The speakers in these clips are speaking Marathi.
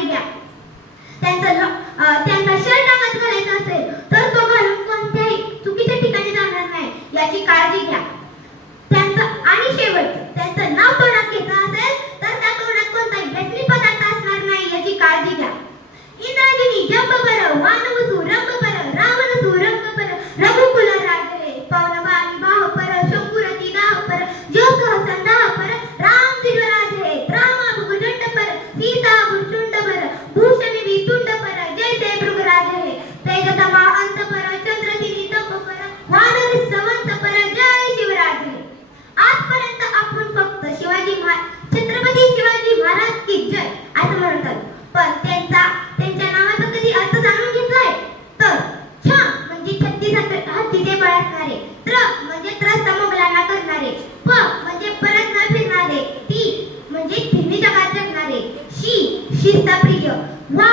काळजी घ्या. त्यांचा शर्ट अंगात घालायचा असेल तर तो घालून कोणत्याही चुकीच्या ठिकाणी जाणार नाही याची काळजी घ्या. आणि शेवटचं, त्यांचं नाव तोंडात घ्यायचं असेल तर त्या तोंडात कोणताही व्यसनी पदार्थ असणार नाही याची काळजी घ्या. इंद्राजिनी जंब बर, वानवसू रंग बर, रावणसू रंग बर, रघुकुल राजे, पवनबाणी बाह पर, शंभुरती दाह पर, जोसह संदाह पर, राम दिव्यराजे, रामा भुजंड पर, सीता भुजुंड पर, भूषण वितुंड पर, जैसे भृगराजे, तेजतमा अंत पर, चंद्रदिनी तप पर, वानर सवंत पर, जय शिवराजे. आजपर्यंत आपण फक्त छत्रपती शिवाजी महाराज की जय असं म्हणतात, पण त्यांच्या नावाचा कधी अर्थ जाणून घेतलाय? तर छ म्हणजे 36 हत्तीचे बळ असणारे, त्र म्हणजे त्रस्त मोगलांना करणारे, प म्हणजे परत न फिरणारे, ती म्हणजे तिन्ही जगात जगणारे, शी शिस्तप्रिय, वा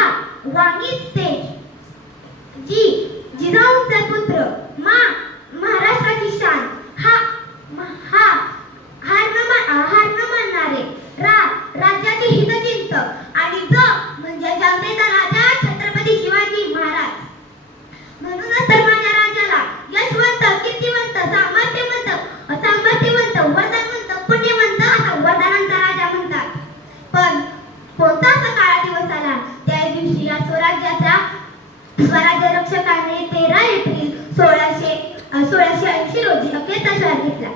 वाणीच तेज, जिजाऊंचा पुत्र, मा महाराष्ट्राची शान, हार न मानणारे, राज्याचे हितचिंतक आणि ज म्हणजे जनतेचा राजा छत्रपती शिवाजी महाराज. म्हणूनच तर माझ्या राजाला यशवंत, कीर्तिवंत, सामर्थ्यवंत, वरदानवंत, पुण्यवंत असा वरदानांचा राजा म्हणतात. पण कोणता असा काळा दिवस आला त्या दिवशी या स्वराज्य रक्षकाने 13 एप्रिल 1680 रोजी अखेरचा श्वास घेतला.